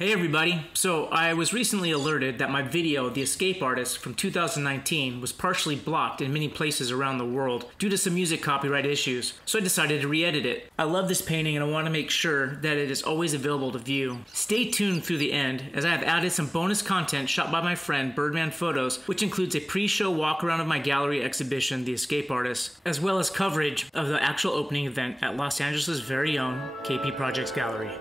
Hey everybody! So I was recently alerted that my video, The Escape Artist from 2019, was partially blocked in many places around the world due to some music copyright issues, so I decided to re-edit it. I love this painting and I want to make sure that it is always available to view. Stay tuned through the end as I have added some bonus content shot by my friend Birdman Photos, which includes a pre-show walk around of my gallery exhibition, The Escape Artist, as well as coverage of the actual opening event at Los Angeles' very own KP Projects Gallery.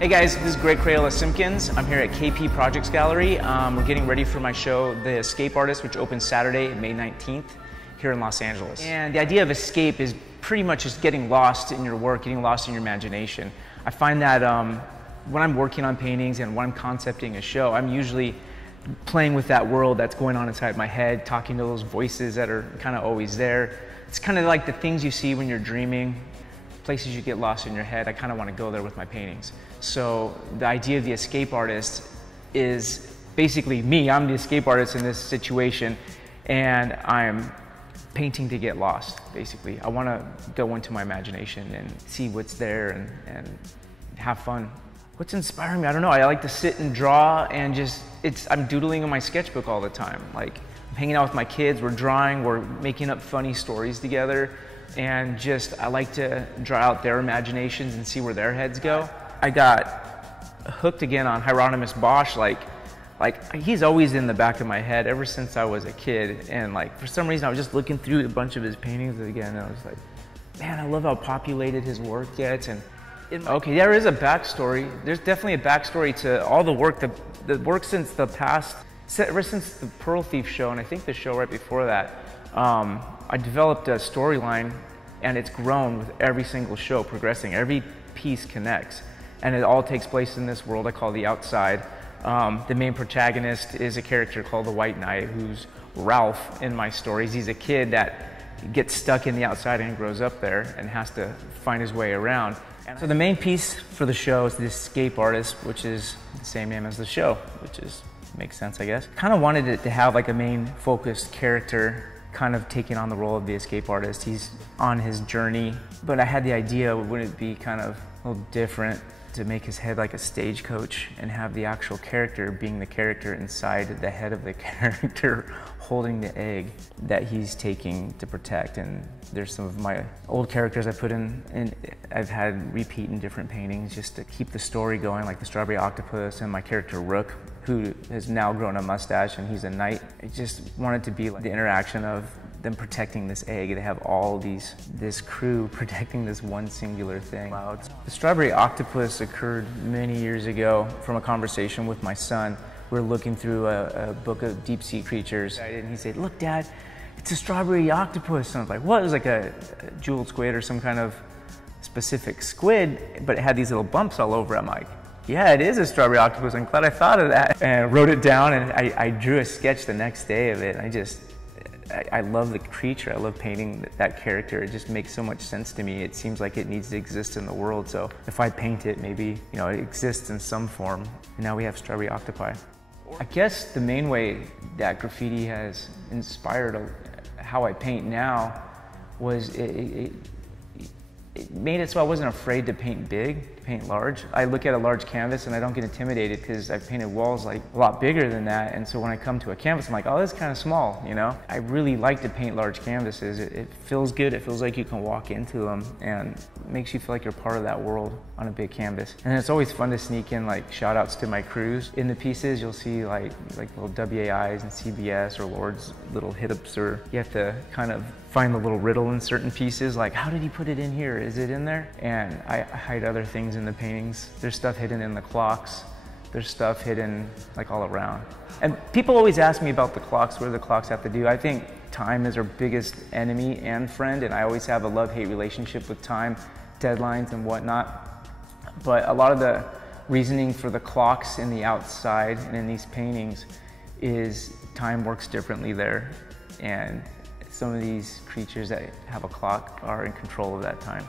Hey guys, this is gregsimkins. I'm here at KP Projects Gallery. We're getting ready for my show, The Escape Artist, which opens Saturday, May 19th, here in Los Angeles. And the idea of escape is pretty much just getting lost in your work, getting lost in your imagination. I find that when I'm working on paintings and when I'm concepting a show, I'm usually playing with that world that's going on inside my head, talking to those voices that are kind of always there. It's kind of like the things you see when you're dreaming, places you get lost in your head. I kind of want to go there with my paintings. So the idea of the escape artist is basically me. I'm the escape artist in this situation, and I'm painting to get lost, basically. I want to go into my imagination and see what's there and have fun. What's inspiring me? I don't know. I like to sit and draw and just, I'm doodling in my sketchbook all the time. Like, I'm hanging out with my kids, we're drawing, we're making up funny stories together, and I like to draw out their imaginations and see where their heads go. I got hooked again on Hieronymus Bosch. Like he's always in the back of my head ever since I was a kid. And like, for some reason, I was just looking through a bunch of his paintings again, and I was like, man, I love how populated his work gets. And okay, there is a backstory. There's definitely a backstory to all the work, the work since the past, ever since the Pearl Thief show, and I think the show right before that. I developed a storyline, and it's grown with every single show, progressing. Every piece connects. And it all takes place in this world I call the outside. The main protagonist is a character called the White Knight, who's Ralph in my stories. He's a kid that gets stuck in the outside and grows up there and has to find his way around. So the main piece for the show is the Escape Artist, which is the same name as the show, makes sense, I guess. Kind of wanted it to have like a main focused character kind of taking on the role of the escape artist. He's on his journey, but I had the idea, wouldn't it be kind of a little different to make his head like a stagecoach and have the actual character being the character inside the head of the character holding the egg that he's taking to protect. And there's some of my old characters I put in and I've had repeat in different paintings just to keep the story going, like the Strawberry Octopus and my character Rook, who has now grown a mustache and he's a knight. I just wanted to be like the interaction of them protecting this egg. They have all this crew protecting this one singular thing. The Strawberry Octopus occurred many years ago from a conversation with my son. We were looking through a book of deep sea creatures, and he said, "Look, Dad, it's a strawberry octopus." And I was like, "What?" It was like a jeweled squid or some kind of specific squid, but it had these little bumps all over it. I'm like, yeah, it is a strawberry octopus. I'm glad I thought of that. And I wrote it down, and I drew a sketch the next day of it. I love the creature. I love painting that character. It just makes so much sense to me. It seems like it needs to exist in the world. So if I paint it, maybe, it exists in some form. And now we have strawberry octopi. I guess the main way that graffiti has inspired how I paint now was it made it so I wasn't afraid to paint big, to paint large. I look at a large canvas and I don't get intimidated because I've painted walls like a lot bigger than that. And so when I come to a canvas, I'm like, oh, this is kind of small, I really like to paint large canvases. It feels good. It feels like you can walk into them and it makes you feel like you're part of that world on a big canvas. And it's always fun to sneak in like shout outs to my crews. In the pieces, you'll see like little WAIs and CBS or Lord's little hit-ups, or you have to kind of find the little riddle in certain pieces, like how did he put it in here? Is it in there? And I hide other things in the paintings. There's stuff hidden in the clocks. There's stuff hidden like all around. And people always ask me about the clocks, what do the clocks have to do? I think time is our biggest enemy and friend, and I always have a love-hate relationship with time, deadlines and whatnot. But a lot of the reasoning for the clocks in the outside and in these paintings is time works differently there. And some of these creatures that have a clock are in control of that time.